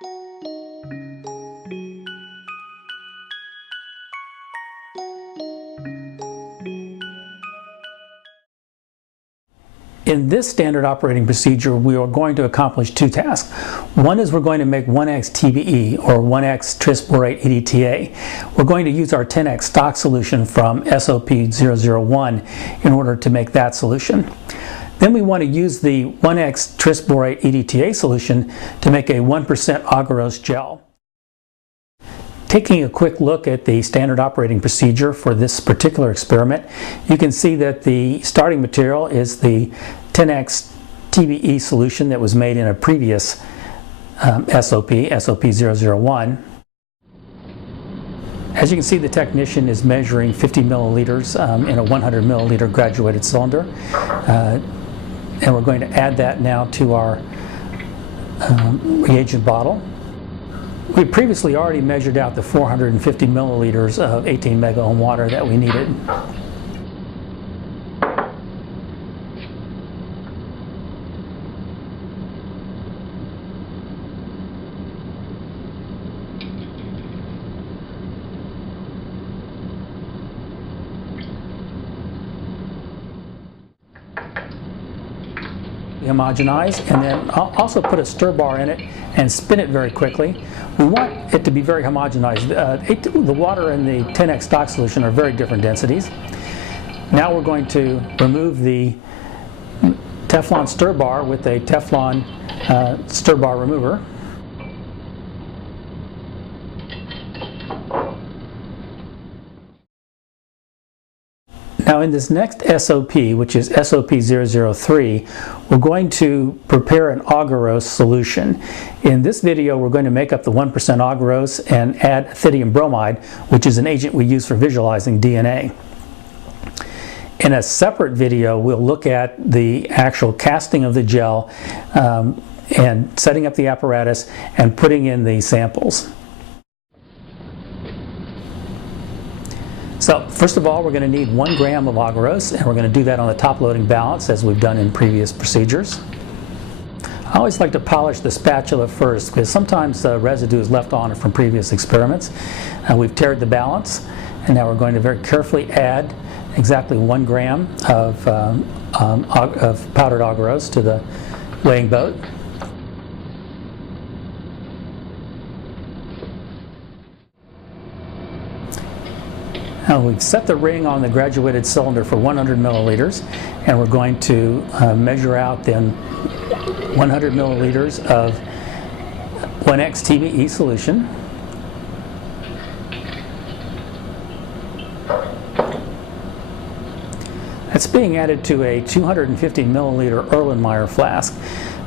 In this standard operating procedure, we are going to accomplish two tasks. One is we're going to make 1x TBE, or 1x tris borate EDTA. We're going to use our 10x stock solution from SOP001 in order to make that solution. Then we want to use the 1x tris borate EDTA solution to make a 1% agarose gel. Taking a quick look at the standard operating procedure for this particular experiment, you can see that the starting material is the 10x TBE solution that was made in a previous SOP, SOP001. As you can see, the technician is measuring 50 milliliters in a 100 milliliter graduated cylinder. And we're going to add that now to our reagent bottle. We previously already measured out the 450 milliliters of 18 mega ohm water that we needed. Homogenize, and then also put a stir bar in it and spin it very quickly. We want it to be very homogenized. The water and the 10x stock solution are very different densities. Now we're going to remove the Teflon stir bar with a Teflon stir bar remover. Now in this next SOP, which is SOP003, we're going to prepare an agarose solution. In this video, we're going to make up the 1% agarose and add ethidium bromide, which is an agent we use for visualizing DNA. In a separate video, we'll look at the actual casting of the gel and setting up the apparatus and putting in the samples. So first of all, we're going to need 1 gram of agarose, and we're going to do that on the top loading balance as we've done in previous procedures. I always like to polish the spatula first because sometimes residue is left on it from previous experiments. We've tared the balance, and now we're going to very carefully add exactly 1 gram of powdered agarose to the weighing boat. Now we've set the ring on the graduated cylinder for 100 milliliters, and we're going to measure out then 100 milliliters of 1x TBE solution. That's being added to a 250 milliliter Erlenmeyer flask.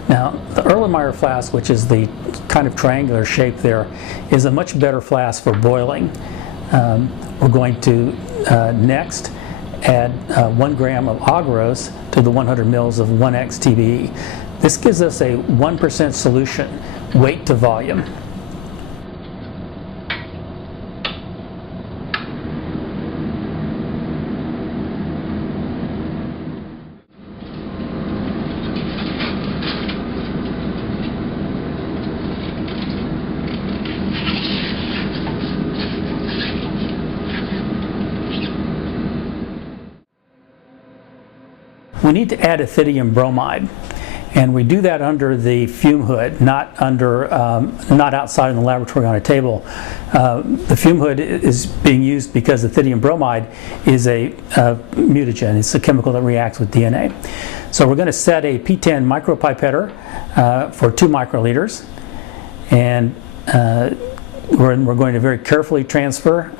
Now, the Erlenmeyer flask, which is the kind of triangular shape there, is a much better flask for boiling. We're going to next add 1 gram of agarose to the 100 mils of 1x TBE. This gives us a 1% solution, weight to volume. We need to add ethidium bromide, and we do that under the fume hood, not outside in the laboratory on a table. The fume hood is being used because ethidium bromide is a mutagen. It's a chemical that reacts with DNA. So we're going to set a P10 micropipetter for 2 microliters, and we're going to very carefully transfer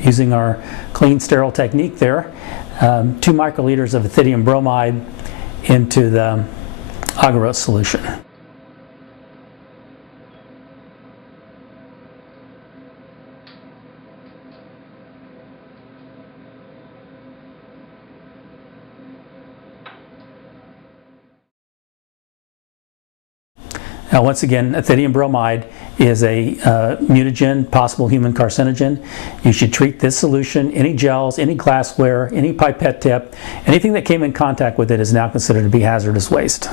using our clean sterile technique there 2 microliters of ethidium bromide into the agarose solution. Now once again, ethidium bromide is a mutagen, possible human carcinogen. You should treat this solution, any gels, any glassware, any pipette tip, anything that came in contact with it is now considered to be hazardous waste.